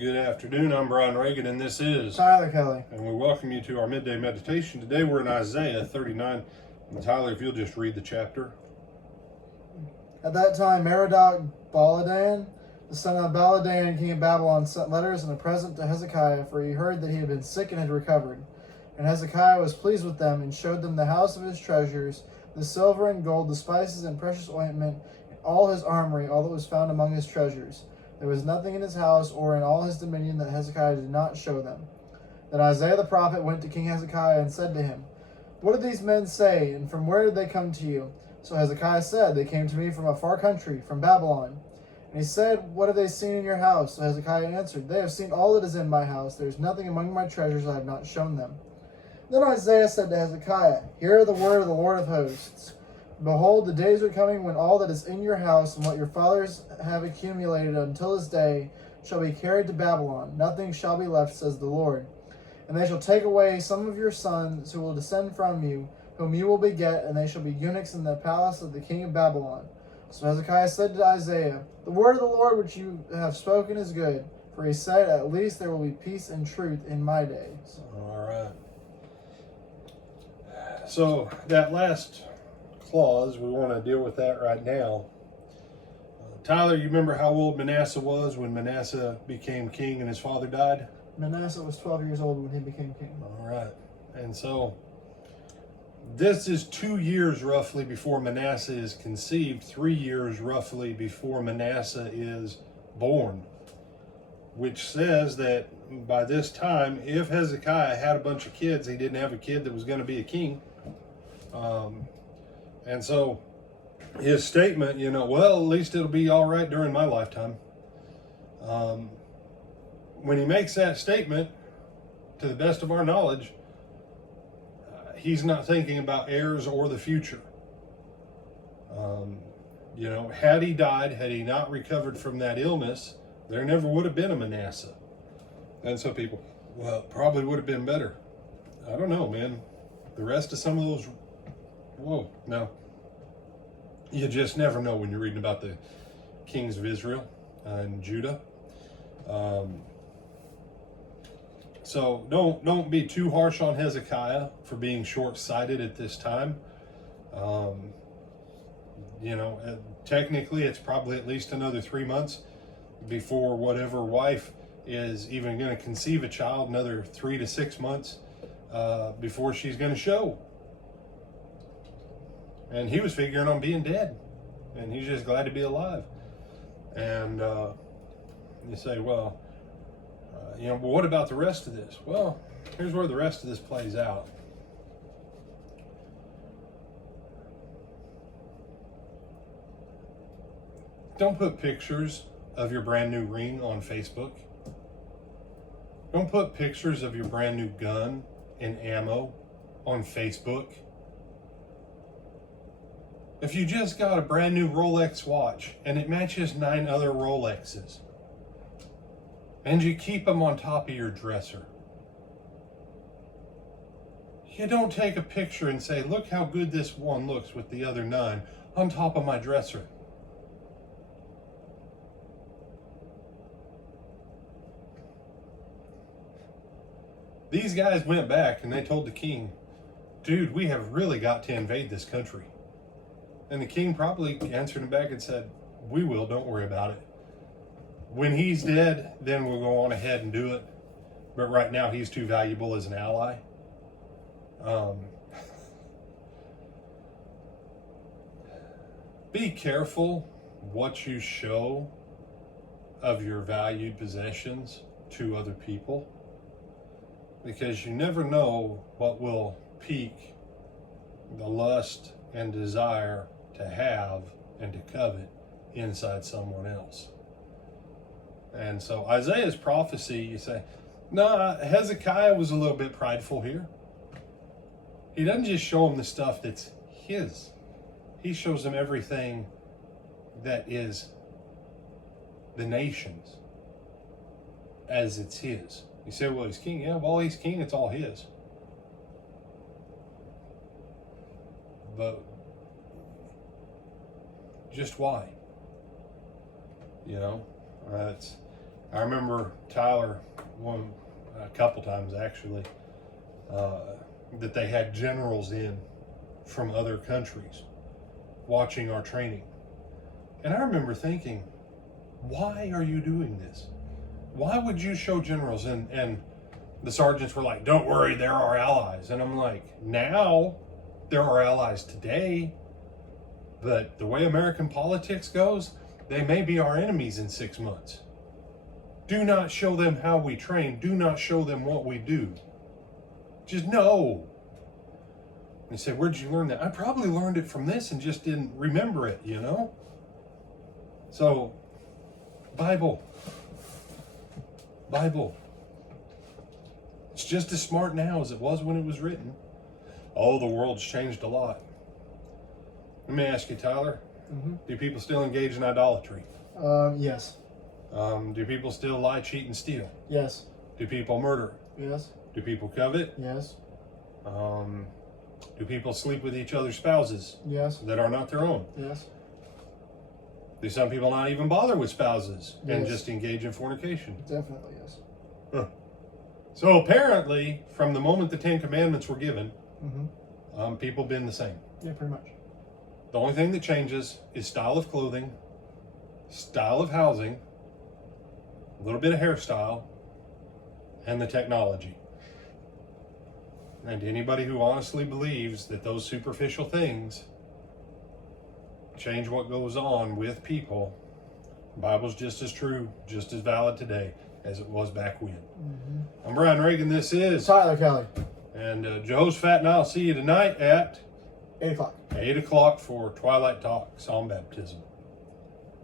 Good afternoon, I'm Brian Reagan, and this is Tyler Kelly. And we welcome you to our midday meditation. Today we're in Isaiah 39. And Tyler, if you'll just read the chapter. At that time, Merodach-Baladan, the son of Baladan, king of Babylon, sent letters and a present to Hezekiah, for he heard that he had been sick and had recovered. And Hezekiah was pleased with them, and showed them the house of his treasures, the silver and gold, the spices and precious ointment, and all his armory, all that was found among his treasures. There was nothing in his house or in all his dominion that Hezekiah did not show them. Then Isaiah the prophet went to King Hezekiah and said to him, "What did these men say, and from where did they come to you?" So Hezekiah said, "They came to me from a far country, from Babylon." And he said, "What have they seen in your house?" So Hezekiah answered, "They have seen all that is in my house. There is nothing among my treasures I have not shown them." Then Isaiah said to Hezekiah, "Hear the word of the Lord of hosts. Behold, the days are coming when all that is in your house and what your fathers have accumulated until this day shall be carried to Babylon. Nothing shall be left, says the Lord. And they shall take away some of your sons who will descend from you, whom you will beget, and they shall be eunuchs in the palace of the king of Babylon." So Hezekiah said to Isaiah, "The word of the Lord which you have spoken is good." For he said, "At least there will be peace and truth in my days." All right. So that last clause, we want to deal with that right now. Tyler, you remember how old Manasseh was when Manasseh became king and his father died? Manasseh was 12 years old when he became king. All right. And so this is 2 years roughly before Manasseh is conceived, 3 years roughly before Manasseh is born, which says that by this time, if Hezekiah had a bunch of kids, he didn't have a kid that was going to be a king. And so his statement, well, at least it'll be all right during my lifetime. When he makes that statement, to the best of our knowledge, he's not thinking about heirs or the future. Had he died, had he not recovered from that illness, there never would have been a Manasseh. And so people, well, it probably would have been better. I don't know, man. The rest of some of those, no. You just never know when you're reading about the kings of Israel and Judah. So don't be too harsh on Hezekiah for being short-sighted at this time. Technically it's probably at least another 3 months before whatever wife is even going to conceive a child, another 3 to 6 months before she's going to show. And he was figuring on being dead, and he's just glad to be alive. And you say, well, but what about the rest of this? Well, here's where the rest of this plays out. Don't put pictures of your brand new ring on Facebook. Don't put pictures of your brand new gun and ammo on Facebook. If you just got a brand new Rolex watch and it matches 9 other Rolexes, and you keep them on top of your dresser, you don't take a picture and say, "Look how good this one looks with the other 9 on top of my dresser." These guys went back and they told the king, "Dude, we have really got to invade this country." And the king probably answered him back and said, "We will, don't worry about it. When he's dead, then we'll go on ahead and do it. But right now, he's too valuable as an ally." Be careful what you show of your valued possessions to other people, because you never know what will pique the lust and desire to have and to covet inside someone else. And so Isaiah's prophecy, you say, no, Hezekiah was a little bit prideful here. He doesn't just show him the stuff that's his. He shows him everything that is the nation's as it's his. You say, well, he's king. Yeah, well, he's king. It's all his. But just why? It's I remember Tyler, a couple times actually, that they had generals in from other countries watching our training. And I remember thinking, why are you doing this? Why would you show generals? And the sergeants were like, don't worry, they're our allies. And I'm like, now they're our allies today, but the way American politics goes, they may be our enemies in 6 months. Do not show them how we train. Do not show them what we do. Just no. And they said, where'd you learn that? I probably learned it from this and just didn't remember it, you know? So, Bible. It's just as smart now as it was when it was written. Oh, the world's changed a lot. Let me ask you, Tyler. Mm-hmm. Do people still engage in idolatry? Yes. Do people still lie, cheat, and steal? Yes. Do people murder? Yes. Do people covet? Yes. Do people sleep with each other's spouses Yes. that are not their own? Yes. Do some people not even bother with spouses and Yes. just engage in fornication? Definitely yes. Huh. So apparently, from the moment the 10 Commandments were given, Mm-hmm. People been the same. Yeah, pretty much. The only thing that changes is style of clothing, style of housing, a little bit of hairstyle, and the technology. And anybody who honestly believes that those superficial things change what goes on with people, the Bible's just as true, just as valid today as it was back when. Mm-hmm. I'm Brian Reagan. This is Tyler Kelly. And Jehoshaphat and I'll see you tonight at 8 o'clock. 8 o'clock for Twilight Talks on baptism.